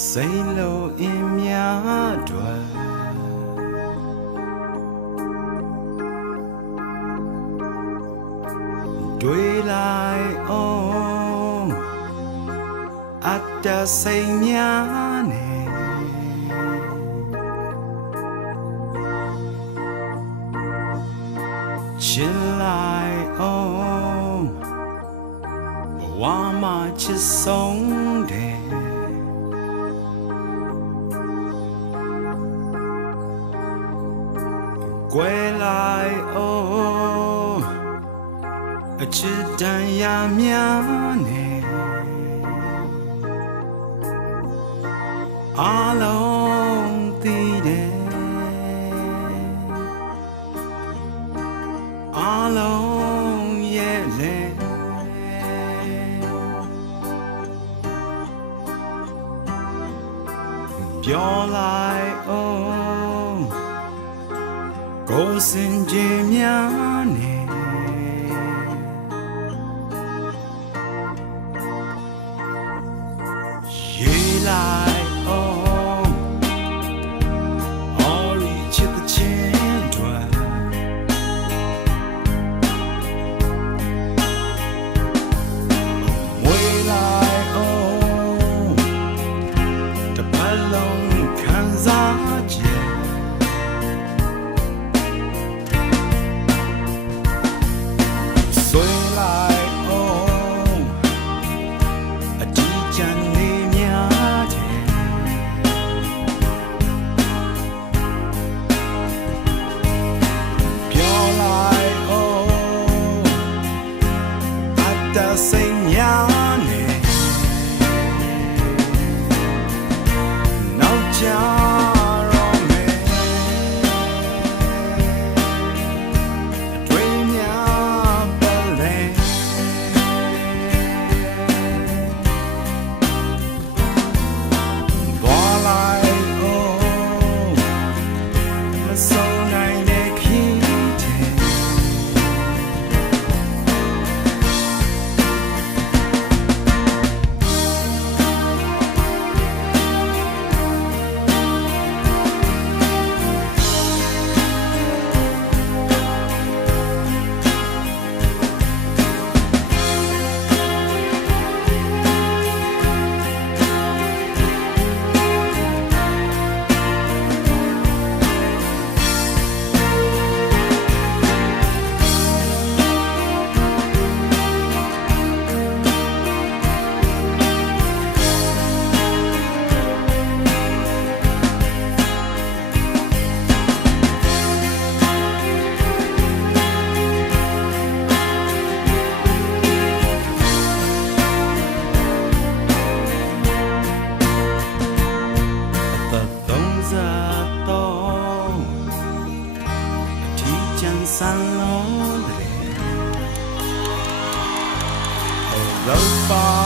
စိတ်လုံးအင်းများတွေ့တွေ့လိုက်အောင်အတ္တစိတ်များနဲ့ချစ်လိုက်အောင်ဘဝမှာချစ်ဆုံးတယ် ကွယ်လိုက်အောင်အချစ်တန်ရာများနဲ့အလုံးတည်တယ်အလုံးရဲ့လေပြောလိုက်အောင် ကိုယ်စင်ကြယ်များနဲ့ရေလိုက်အောင်အော်ရီချစ်တဲ့ချင်းတွေဝေးလိုက်အောင်တပတ်လုံးခံစားချက် ဆွေးလိုက်အောင်အတီးချန်နေများတဲ့ပြောလိုက်အောင်အတ္တစိတ်များ န်းလုံးတဲ့ Oh, love